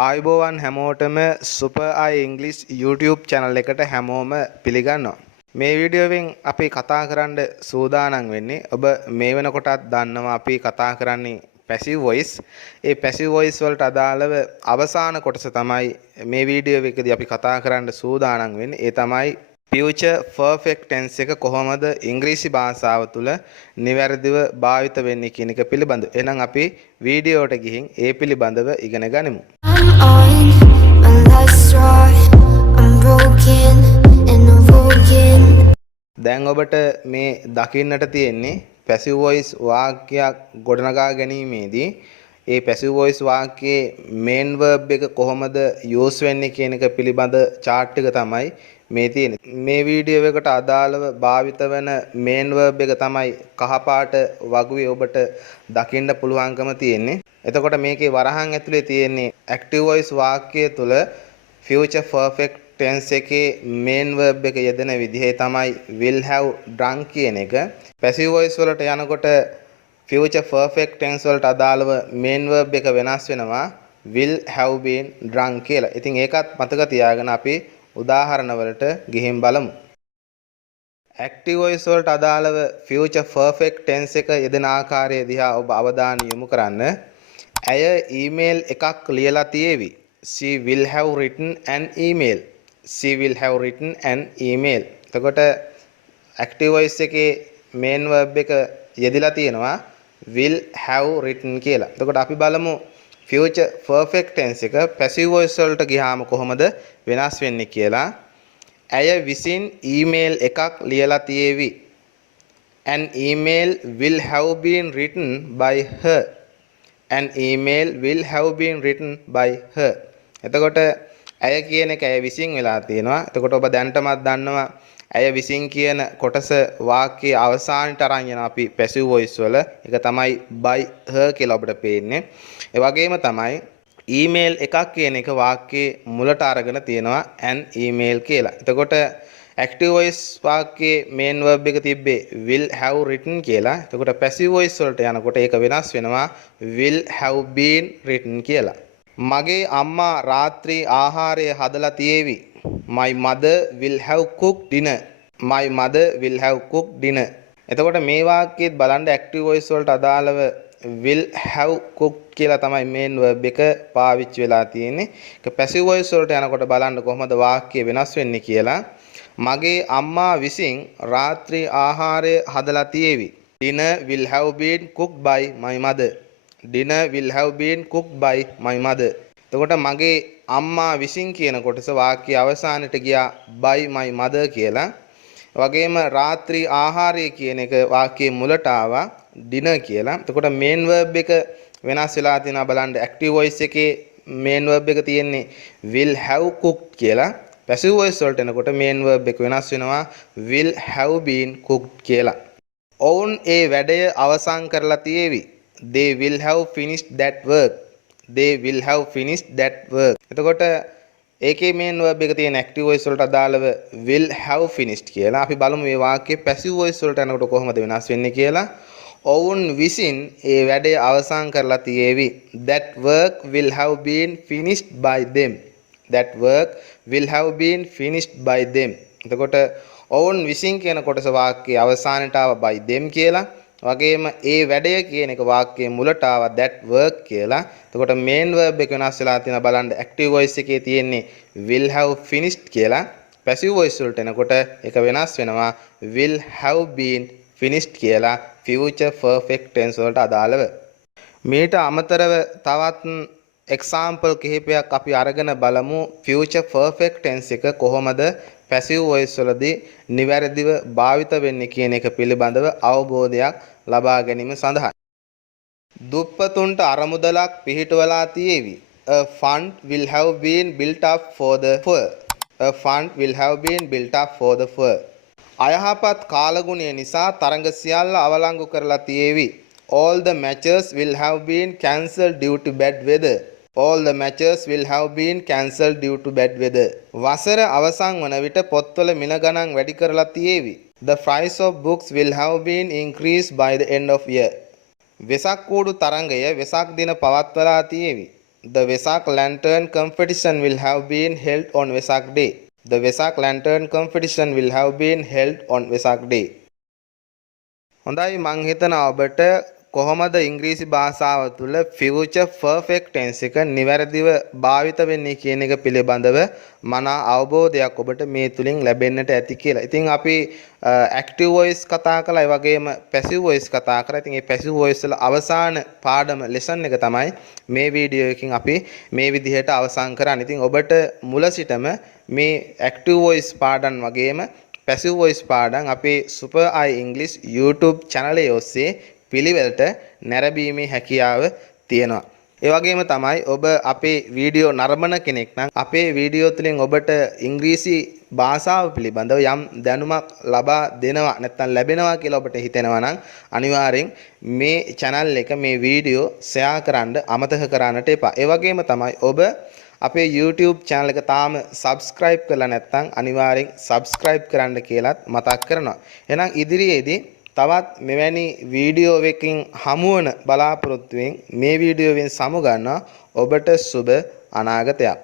ආයුබෝවන් හැමෝටම සුපර් අයි English YouTube channel එකට හැමෝම පිළිගන්නවා. මේ වීඩියෝවෙන් අපි කතා කරන්න සූදානම් වෙන්නේ ඔබ මේ වෙනකොටත් දන්නවා අපි කතා කරන්නේ passive voice. ඒ passive voice වලට අදාළව අවසාන කොටස තමයි මේ වීඩියෝ එකේදී අපි කතා කරන්න සූදානම් වෙන්නේ. ඒ තමයි future perfect tense එක කොහොමද ඉංග්‍රීසි භාෂාව තුළ නිවැරදිව භාවිත වෙන්නේ කියන එක පිළිබඳව. එහෙනම් අපි වීඩියෝවට ගිහින් ඒ පිළිබඳව ඉගෙන ගනිමු. දැන් ඔබට මේ දකින්නට තියෙන්නේ passive voice වාක්‍යයක් ගොඩනගා ගැනීමේදී ඒ passive voice වාක්‍යයේ main verb එක කොහොමද use වෙන්නේ කියන එක පිළිබඳ chart එක තමයි මේ තියෙන්නේ. මේ වීඩියෝ එකට අදාළව භාවිත වෙන main verb එක තමයි කහපාට වගුවේ ඔබට දකින්න පුළුවන්කම තියෙන්නේ. එතකොට මේකේ වරහන් ඇතුලේ තියෙන්නේ active voice වාක්‍යය තුළ future perfect tense එකේ main verb එක යෙදෙන විදිහේ තමයි will have drunk කියන එක. passive voice වලට යනකොට future perfect tense වලට අදාළව main verb එක වෙනස් වෙනවා will have been drunk කියලා. ඉතින් ඒකත් මතක තියාගෙන අපි උදාහරණ වලට ගිහින් බලමු. active voice වලට අදාළව future perfect tense එක යෙදෙන ආකාරය දිහා ඔබ අවධානය යොමු කරන්න. ඇය ඊමේල් එකක් ලියලා තියේවි. She will have written an email. She will have written an email. එතකොට active voice එකේ main verb එක යෙදලා තියෙනවා will have written කියලා. එතකොට අපි බලමු future perfect tense එක passive voice වලට ගියාම කොහොමද වෙනස් වෙන්නේ කියලා. ඇය විසින් email එකක් ලියලා තියේවි. An email will have been written by her. An email will have been written by her. එතකොට ඇය කියන එක ඇය විසින් වෙලා තියෙනවා. එතකොට ඔබ දැනටමත් දන්නවා ඇය විසින් කියන කොටස වාක්‍යයේ අවසානට අරන් යන අපි passive voice වල ඒක තමයි by her කියලා ඔබට පේන්නේ. ඒ වගේම තමයි email එකක් කියන එක වාක්‍යයේ මුලට අරගෙන තියෙනවා an email කියලා. එතකොට active voice වාක්‍යයේ main verb එක තිබ්බේ will have written කියලා. එතකොට passive voice වලට යනකොට ඒක වෙනස් වෙනවා will have been written කියලා. මගේ අම්මා රාත්‍රී ආහාරය හදලා තියේවි. My mother will have cooked dinner. My mother will have cooked dinner. එතකොට මේ වාක්‍යයේත් බලන්න active voice වලට අදාළව will have cooked කියලා තමයි main verb එක පාවිච්චි වෙලා තියෙන්නේ. ඒක passive voice වලට යනකොට බලන්න කොහොමද වාක්‍යය වෙනස් වෙන්නේ කියලා. මගේ අම්මා විසින් රාත්‍රී ආහාරය හදලා තියේවි. Dinner will have been cooked by my mother. Dinner will have been cooked by my mother. එතකොට මගේ අම්මා විසින් කියන කොටස වාක්‍ය අවසානට ගියා by my mother කියලා. වගේම රාත්‍රී ආහාරය කියන එක වාක්‍යයේ මුලට ආවා dinner කියලා. එතකොට main verb එක වෙනස් වෙලා තියෙනවා බලන්න. active voice එකේ main verb එක තියෙන්නේ will have cooked කියලා. passive voice වලට එනකොට main verb එක වෙනස් වෙනවා will have been cooked කියලා. ඔවුන් ඒ වැඩය අවසන් කරලා තියේවි. They will have finished that work. They will have finished that work. එතකොට ඒකේ main verb එක තියෙන active voice වලට අදාළව will have finished කියලා. අපි බලමු මේ වාක්‍යයේ passive voice වලට යනකොට කොහොමද වෙනස් වෙන්නේ කියලා. ඔවුන් විසින් ඒ වැඩේ අවසන් කරලා තියේවි. That work will have been finished by them. That work will have been finished by them. එතකොට ඔවුන් විසින් කියන කොටස වාක්‍යයේ අවසානට ආව by them කියලා. වගේම ඒ වැඩය කියන එක වාක්‍යයේ මුලට ආව that work කියලා. එතකොට main verb එක වෙනස් වෙලා තියෙනවා බලන්න. active voice එකේ තියෙන්නේ will have finished කියලා. passive voice වලට එනකොට ඒක වෙනස් වෙනවා will have been finished කියලා future perfect tense වලට අදාළව. මේට අමතරව තවත් example කිහිපයක් අපි අරගෙන බලමු future perfect tense එක කොහොමද passive voice වලදී නිවැරදිව භාවිත වෙන්නේ කියන එක පිළිබඳව අවබෝධයක් ලබා ගැනීම සඳහා. දුප්පතුන්ට අරමුදලක් පිහිටවලා තියේවි. A fund will have been built up for the poor. A fund will have been built up for the poor. අයහපත් කාලගුණය නිසා තරඟ සියල්ල අවලංගු කරලා තියේවි. All the matches will have been cancelled due to bad weather. All the matches will have been cancelled due to bad weather. වසර අවසන් වන විට පොත්වල මිල ගණන් වැඩි කරලා තියේවි. The price of books will have been increased by the end of year. Vesak කූඩු තරඟය Vesak දින පවත්වලා තියේවි. The Vesak lantern competition will have been held on Vesak day. The Vesak lantern competition will have been held on Vesak day. හොඳයි මං හිතනවා ඔබට කොහොමද ඉංග්‍රීසි භාෂාව තුළ future perfect tense එක නිවැරදිව භාවිත වෙන්නේ කියන එක පිළිබඳව මනා අවබෝධයක් ඔබට මේ තුලින් ලැබෙන්නට ඇති කියලා. ඉතින් අපි active voice කතා කළා, ඒ වගේම passive voice කතා කරා. ඉතින් මේ passive voice වල අවසාන පාඩම lesson එක තමයි මේ වීඩියෝ එකකින් අපි මේ විදිහට අවසන් කරන්නේ. ඉතින් ඔබට මුල සිටම මේ active voice පාඩම් වගේම passive voice පාඩම් අපේ Super I English YouTube channel එකේ ඔස්සේ පිළිවෙලට නැරඹීමේ හැකියාව තියෙනවා. ඒ වගේම තමයි ඔබ අපේ වීඩියෝ නරඹන කෙනෙක් නම් අපේ වීඩියෝ තුලින් ඔබට ඉංග්‍රීසි භාෂාව පිළිබඳව යම් දැනුමක් ලබා දෙනවා නැත්නම් ලැබෙනවා කියලා ඔබට හිතෙනවා නම් අනිවාර්යෙන් මේ channel එක මේ වීඩියෝ share කරන්න අමතක කරන්නට එපා. ඒ වගේම තමයි ඔබ අපේ YouTube channel එක තාම subscribe කරලා නැත්නම් අනිවාර්යෙන් subscribe කරන්න කියලාත් මතක් කරනවා. එහෙනම් ඉදිරියේදී තවත් මෙවැනි වීඩියෝ එකකින් හමුවන බලාපොරොත්තුවෙන් මේ වීඩියෝවෙන් සමු ගන්නවා. ඔබට සුබ අනාගතයක්.